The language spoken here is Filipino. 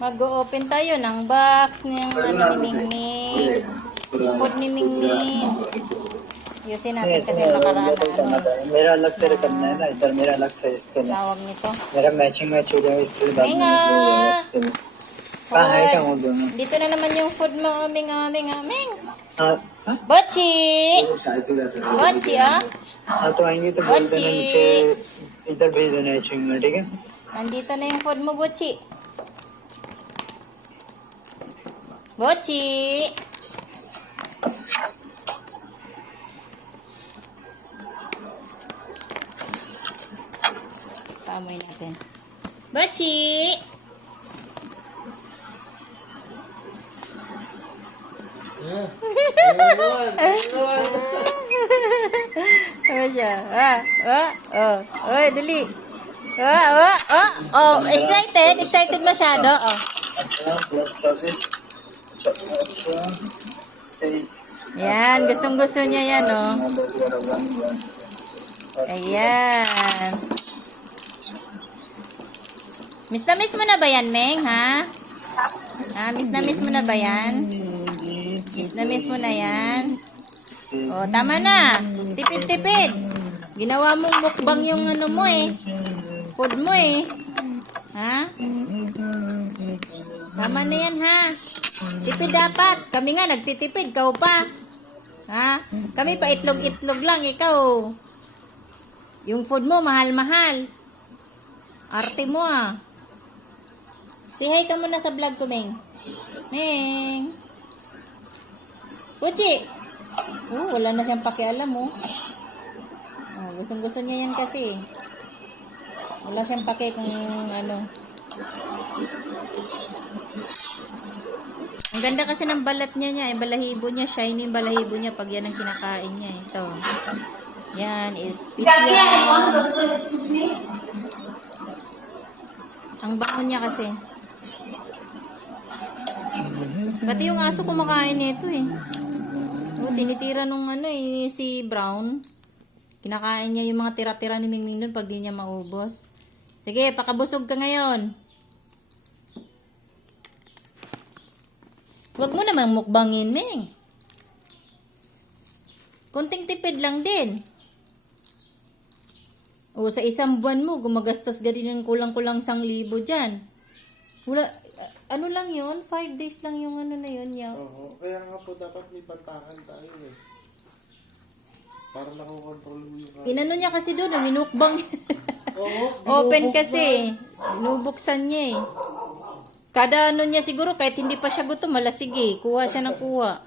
Mag-o-open tayo ng box ng ano ni Mingming. Food ni Mingming. Yusin natin kasi nakaraan na ano. मेरा अलग से करना है ना इधर मेरा अलग से इसके लिए Tawag nito. मेरा मैचिंग मैच हो जाएगा इसके लिए बाद में Minga! हो जाएगा इसके लिए कहाँ है क्या वो दोनों Dito na naman yung food mo, aming. हाँ हाँ Bochi! साइकिल जाता है Bochi, ah? हाँ तो आएंगे तो बोल देना मुझे इधर भेज देना है चिंग में ठीक है Nandito na yung food mo, Bochi. Bochi! Paamoy natin. Bochi! Ano siya? Dali. Excited masyado. Yan, gustong-gusto niya yan, oh. Ayan. Miss na miss mo na ba yan, Meng, ha? Miss na miss mo na ba yan? Miss na miss mo na yan? Oh, tama na. Tipid-tipid. Ginawa mong mukbang yung ano mo eh. Food mo eh. Ha? Tama na yan, ha? Tipid dapat. Kami nga nagtitipid. Kau pa. Ha? Kami pa itlog-itlog lang. Ikaw. Yung food mo, mahal-mahal. Arte mo, ah. Say hi ka muna sa vlog ko, Meng. Meng. Uchi. Wala na siyang pakialam, oh. Gustong-gusto niya yan kasi. Wala siyang paki kung ano. Ang ganda kasi ng balat niya, balahibo niya, shiny yung balahibo niya pag yan ang kinakain niya. Ito. Yan is pitya. Ang bango niya kasi. Pati yung aso kumakain nito eh. Tinitira nung ano eh, si Brown. Kinakain niya yung mga tira-tira ni Mingming nun pag di niya maubos. Sige, pakabusog ka ngayon. Huwag mo namang mukbangin, Ming. Kunting tipid lang din. Sa isang buwan mo, gumagastos ka din ng kulang-kulang 1,000 dyan. Wala, ano lang yun? 5 days lang yung ano na yun. Oo, kaya nga po dapat may pantahan tayo eh. Para nakokontrol mo yung Inano niya kasi doon, minukbang. Oo, Open kasi. Binubuksan niya eh. Kada ano niya siguro, kahit hindi pa siya gutom, sige, kuha siya ng kuha.